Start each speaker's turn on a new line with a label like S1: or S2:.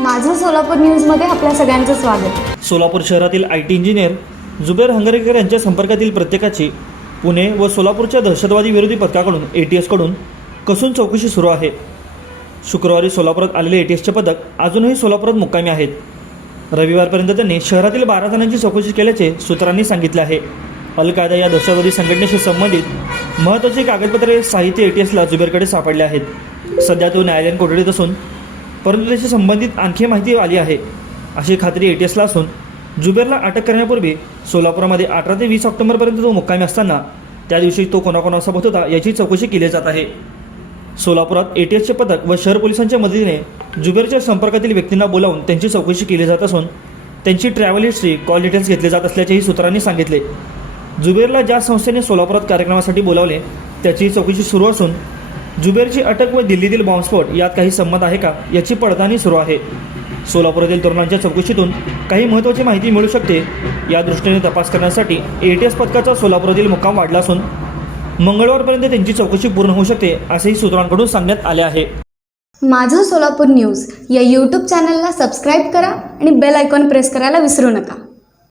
S1: माझं सोलापूर न्यूजमध्ये आपल्या सगळ्यांचं स्वागत.
S2: सोलापूर शहरातील I T engineer Zuber Hangarekar यांच्या संपर्कातील प्रत्येकाची पुणे व सोलापूरच्या दहशतवादी विरोधी पथकाकडून ए टी एसकडून कसून चौकशी सुरू आहे. शुक्रवारी सोलापुरात आलेले ए टी एसचे पथक अजूनही सोलापुरात मुक्कामी आहेत. रविवारपर्यंत त्यांनी शहरातील बारा जणांची चौकशी केल्याचे सूत्रांनी सांगितले आहे. अल कायदा या दहशतवादी संघटनेशी संबंधित महत्त्वाची कागदपत्रे साहित्य ए टी एसला जुबेरकडे सापडले आहेत. सध्या तो न्यायालयीन कोठडीत असून परंतु त्याशी संबंधित आणखी माहिती आली आहे. अशी खात्री ए टी एसला असून जुबेरला अटक करण्यापूर्वी सोलापुरामध्ये अठरा ते वीस ऑक्टोबरपर्यंत तो मुक्कामी असताना त्या दिवशी तो कोणाकोणासोबत होता याची चौकशी केली जात आहे. सोलापुरात ए टी एसचे पथक व शहर पोलिसांच्या मदतीने जुबेरच्या संपर्कातील व्यक्तींना बोलावून त्यांची चौकशी केली जात असून त्यांची ट्रॅव्हल हिस्ट्री कॉल डिटेल्स घेतले जात असल्याचेही सूत्रांनी सांगितले. जुबेरला ज्या संस्थेने सोलापुरात कार्यक्रमासाठी बोलावले त्याची चौकशी सुरू असून जुबेरची अटक व दिल्लीतील बॉम्बस्फोट यात काही संमत आहे का याची पडताळणी सुरू आहे. सोलापुरातील तरुणांच्या चौकशीतून काही महत्त्वाची माहिती मिळू शकते. या दृष्टीने तपास करण्यासाठी ए टी एस पथकाचा सोलापुरातील मुक्काम वाढला असून मंगळवारपर्यंत त्यांची चौकशी पूर्ण होऊ शकते असेही सूत्रांकडून सांगण्यात आले आहे.
S1: माझं सोलापूर न्यूज या यूट्यूब चॅनलला सबस्क्राईब करा आणि बेल आयकॉन प्रेस करायला विसरू नका.